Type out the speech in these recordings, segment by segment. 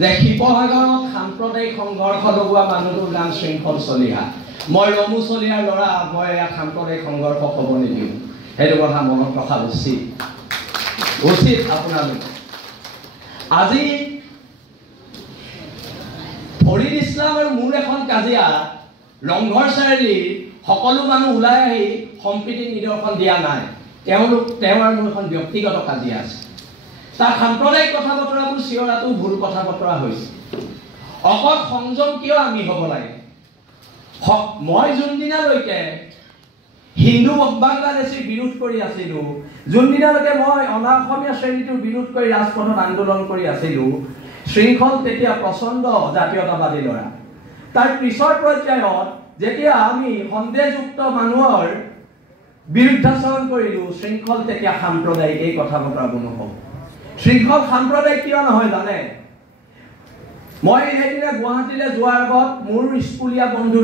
যে শিৱসাগৰত সাম্প্ৰদায়িক সংঘৰ্ষ লগোৱা মানুহটোৰ নাম শৃংখল চলিহা। মই ৰমু চলিহাৰ ল'ৰা, মই ইয়াত সাম্প্ৰদায়িক সংঘৰ্ষ হ'ব নিদিওঁ। সেইটো কথা মনত ৰখা উচিত আপোনালোকে। আজি ফৰিদ ইছলাম আৰু মোৰ এখন কাজিয়া ৰংঘৰ চাৰিআলিৰ সকলো মানুহ ওলাই আহি সম্প্ৰীতি নিদৰ্শন দিয়া নাই। তেওঁ আৰু মোৰ এখন ব্যক্তিগত কাজিয়া আছে। তাৰ সাম্প্ৰদায়িক কথা বতৰাবোৰ চিঞৰাটো ভুল কথা বতৰা হৈছে। অকল সংযম কিয় আমি হ'ব লাগে? মই যোনদিনালৈকে হিন্দু বাংলাদেশীৰ বিৰোধ কৰি আছিলোঁ, যোনদিনালৈকে মই অনা অসমীয়া শ্ৰেণীটোৰ বিৰোধ কৰি ৰাজপথত আন্দোলন কৰি আছিলোঁ, শৃংখল তেতিয়া প্ৰচণ্ড জাতীয়তাবাদী ল'ৰা। তাৰ পিছৰ পৰ্যায়ত যেতিয়া আমি সন্দেহযুক্ত মানুহৰ বিৰুদ্ধাচৰণ কৰিলোঁ, শৃংখল তেতিয়া সাম্প্ৰদায়িক। এই কথা বতৰাবোৰ নহ'ব। শৃংখল সাম্প্ৰদায়িক কিয় নহয় জানে? মই সেইদিনা গুৱাহাটীলৈ যোৱাৰ আগত মোৰ স্কুলীয়া বন্ধু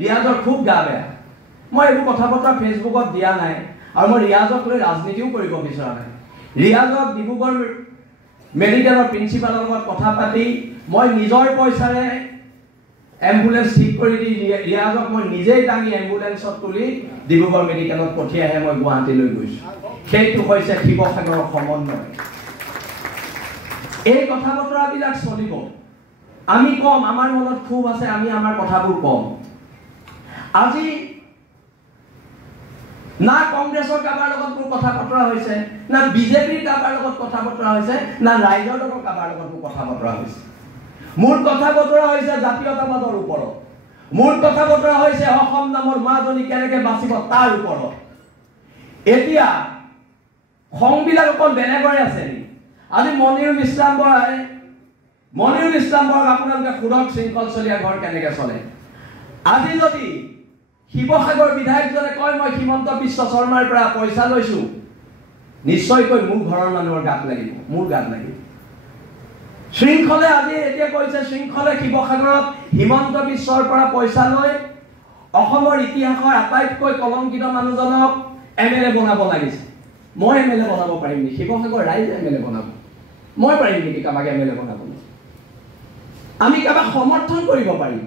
ৰিয়াজৰ খুব গা বেয়া। মই এইবোৰ কথা বতৰা ফেচবুকত দিয়া নাই আৰু মই ৰিয়াজক লৈ ৰাজনীতিও কৰিব বিচৰা নাই। ৰিয়াজক ডিব্ৰুগড় মেডিকেলৰ প্ৰিন্সিপালৰ লগত কথা পাতি মই নিজৰ পইচাৰে এম্বুলেন্স ঠিক কৰি দি ৰিয়াজক মই নিজেই দাঙি এম্বুলেন্সত তুলি ডিব্ৰুগড় মেডিকেলত পঠিয়াইহে মই গুৱাহাটীলৈ গৈছোঁ। সেইটো হৈছে শিৱসাগৰৰ সমন্বয়। এই কথা বতৰাবিলাক চলিব। আমি কম, আমাৰ মনত ক্ষোভ আছে, আমি আমাৰ কথাবোৰ কম। আজি না কংগ্ৰেছৰ কাৰোবাৰ লগত মোৰ কথা বতৰা হৈছে, না বিজেপিৰ কাৰোবাৰ লগত কথা বতৰা হৈছে, না ৰাইজৰ লগত কাৰোবাৰ লগত মোৰ কথা বতৰা হৈছে। মোৰ কথা বতৰা হৈছে জাতীয়তাবাদৰ ওপৰত। মোৰ কথা বতৰা হৈছে অসম নামৰ মাজনী কেনেকৈ বাচিব তাৰ ওপৰত। এতিয়া সংবিলাক অকল বেলেগৰে আছে নেকি? আজি মনিৰুল ইছলাম বৰাক আপোনালোকে সোধক শৃংখল চলিহা ঘৰ কেনেকৈ চলে। আজি যদি শিৱসাগৰ বিধায়কজনে কয় মই হিমন্ত বিশ্ব শৰ্মাৰ পৰা পইচা লৈছোঁ, নিশ্চয়কৈ মোৰ ঘৰৰ মানুহৰ গাত লাগিব, মোৰ গাত লাগিব। শৃংখলে আজি এতিয়া কৈছে শৃংখলে শিৱসাগৰত হিমন্ত বিশ্বৰ পৰা পইচা লৈ অসমৰ ইতিহাসৰ আটাইতকৈ কলংকিত মানুহজনক MLA বনাব লাগিছে। মই MLA বনাব পাৰিম নেকি? শিৱসাগৰ ৰাইজে MLA বনাব। মই পাৰিম নেকি কাৰোবাক MLA বনাবলৈ? আমি কাৰোবাক সমৰ্থন কৰিব পাৰিম,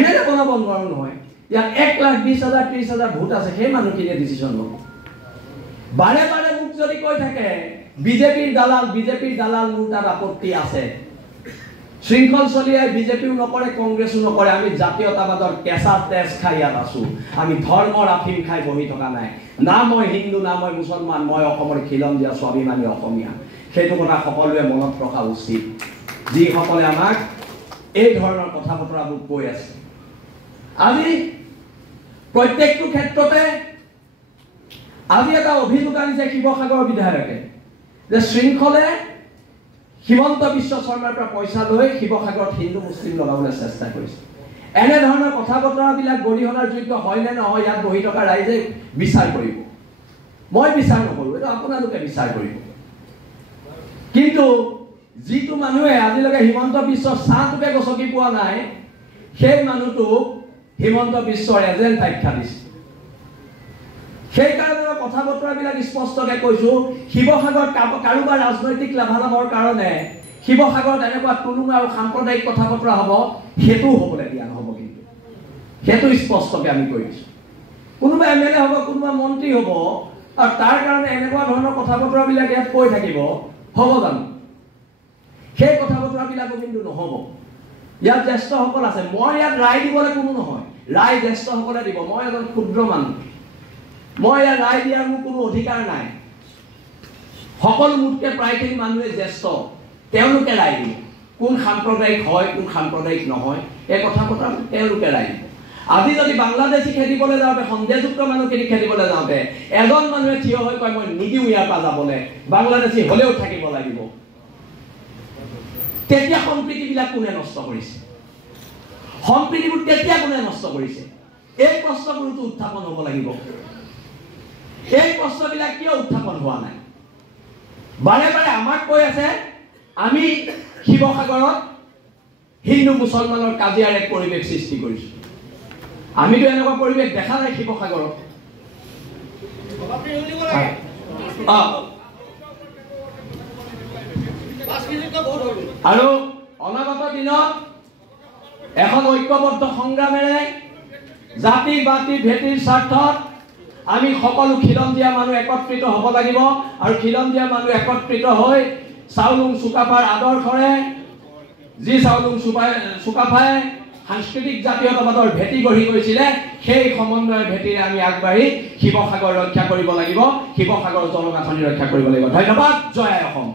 MLA বনাব নোৱাৰো নহয়। ইয়াত 1,20,000 30,000 ভোট আছে, সেই মানুহখিনিয়ে ডিচিশ্যন ল'ব। বাৰে বাৰে মোক যদি কৈ থাকে বিজেপিৰ দালাল মোৰ তাত আপত্তি আছে। শৃংখল চলিহাই বিজেপিও নকৰে, কংগ্ৰেছো নকৰে। আমি জাতীয়তাবাদৰ কেঁচা তেজ খাই ইয়াত আছো। আমি ধৰ্মৰ আফিম খাই বহি থকা নাই। না মই হিন্দু, না মই মুছলমান, মই অসমৰ খিলঞ্জীয়া স্বাভিমানী অসমীয়া। সেইটো কথা সকলোৱে মনত ৰখা উচিত, যিসকলে আমাক এই ধৰণৰ কথা বতৰাবোৰ কৈ আছে। আজি প্ৰত্যেকটো ক্ষেত্ৰতে আজি এটা অভিযোগ আনিছে শিৱসাগৰৰ বিধায়কে যে শৃংখলে হিমন্ত বিশ্ব শৰ্মাৰ পৰা পইচা লৈ শিৱসাগৰত হিন্দু মুছলিম লগাবলৈ চেষ্টা কৰিছে। এনেধৰণৰ কথা বতৰাবিলাক গৰিহণাৰ যোগ্য হয় নে নহয় ইয়াত বহি থকা ৰাইজে বিচাৰ কৰিব। মই বিচাৰ নকৰোঁ, এইটো আপোনালোকে বিচাৰ কৰিব। কিন্তু যিটো মানুহে আজিলৈকে হিমন্ত বিশ্বৰ ছাঁটোকে গছকি পোৱা নাই, সেই মানুহটোক হিমন্ত বিশ্বৰ এজেণ্ট আখ্যা দিছে। সেইকাৰণে মই কথা বতৰাবিলাক স্পষ্টকৈ কৈছোঁ, শিৱসাগৰত কাৰোবাৰ ৰাজনৈতিক লাভালাভৰ কাৰণে শিৱসাগৰত এনেকুৱা টুলুঙা আৰু সাম্প্ৰদায়িক কথা বতৰা হ'ব, সেইটোও হ'বলৈ দিয়া নহ'ব। কিন্তু সেইটো স্পষ্টকৈ আমি কৈ দিছোঁ। কোনোবা MLA হ'ব, কোনোবা মন্ত্ৰী হ'ব, আৰু তাৰ কাৰণে এনেকুৱা ধৰণৰ কথা বতৰাবিলাক ইয়াত কৈ থাকিব, হ'ব জানো? সেই কথা বতৰাবিলাকো কিন্তু নহ'ব। ইয়াত জ্যেষ্ঠসকল আছে। মই ইয়াত ৰায় দিবলৈ কোনো নহয়, ৰায় জ্যেষ্ঠসকলে দিব। মই এজন ক্ষুদ্ৰ মানুহ, মই ইয়াত ৰায় দিয়াৰ মোৰ কোনো অধিকাৰ নাই। সকলো মোতকৈ প্ৰায়খিনি মানুহে জ্যেষ্ঠ, তেওঁলোকে ৰায় দিব। কোন সাম্প্ৰদায়িক হয়, কোন সাম্প্ৰদায়িক নহয়, এই কথা বতৰা তেওঁলোকে ৰায় দিব। আজি যদি বাংলাদেশী খেদিবলৈ যাওঁতে, সন্দেহযুক্ত মানুহখিনি খেদিবলৈ যাওঁতে এজন মানুহে থিয় হৈ কয় মই নিদিওঁ ইয়াৰ পৰা যাবলৈ, বাংলাদেশী হ'লেও থাকিব লাগিব, তেতিয়া সম্প্ৰীতিবিলাক কোনে নষ্ট কৰিছে? সম্প্ৰীতিবোৰ তেতিয়া কোনে নষ্ট কৰিছে? এই প্ৰশ্নবোৰতো উত্থাপন হ'ব লাগিব। এই প্ৰশ্নবিলাক কিয় উত্থাপন হোৱা নাই? বাৰে বাৰে আমাক কৈ আছে আমি শিৱসাগৰত হিন্দু মুছলমানৰ কাজিয়াৰ এক পৰিৱেশ সৃষ্টি কৰিছোঁ। আমিতো এনেকুৱা পৰিৱেশ দেখা নাই শিৱসাগৰত। আৰু অনাগত দিনত এখন ঐক্যবদ্ধ সংগ্ৰামেৰে জাতি বাতি ভেটিৰ স্বাৰ্থত আমি সকলো খিলঞ্জীয়া মানুহ একত্ৰিত হ'ব লাগিব আৰু খিলঞ্জীয়া মানুহ একত্ৰিত হৈ চাউলুং চুকাফাৰ আদৰ্শৰে যি চাউলুং চুকাফাই সাংস্কৃতিক জাতীয়তাবাদৰ ভেটি গঢ়ি গৈছিলে সেই সমন্বয় ভেটিৰে আমি আগবাঢ়ি শিৱসাগৰ ৰক্ষা কৰিব লাগিব, শিৱসাগৰ জনগাঁথনি ৰক্ষা কৰিব লাগিব। ধন্যবাদ। জয় অসম।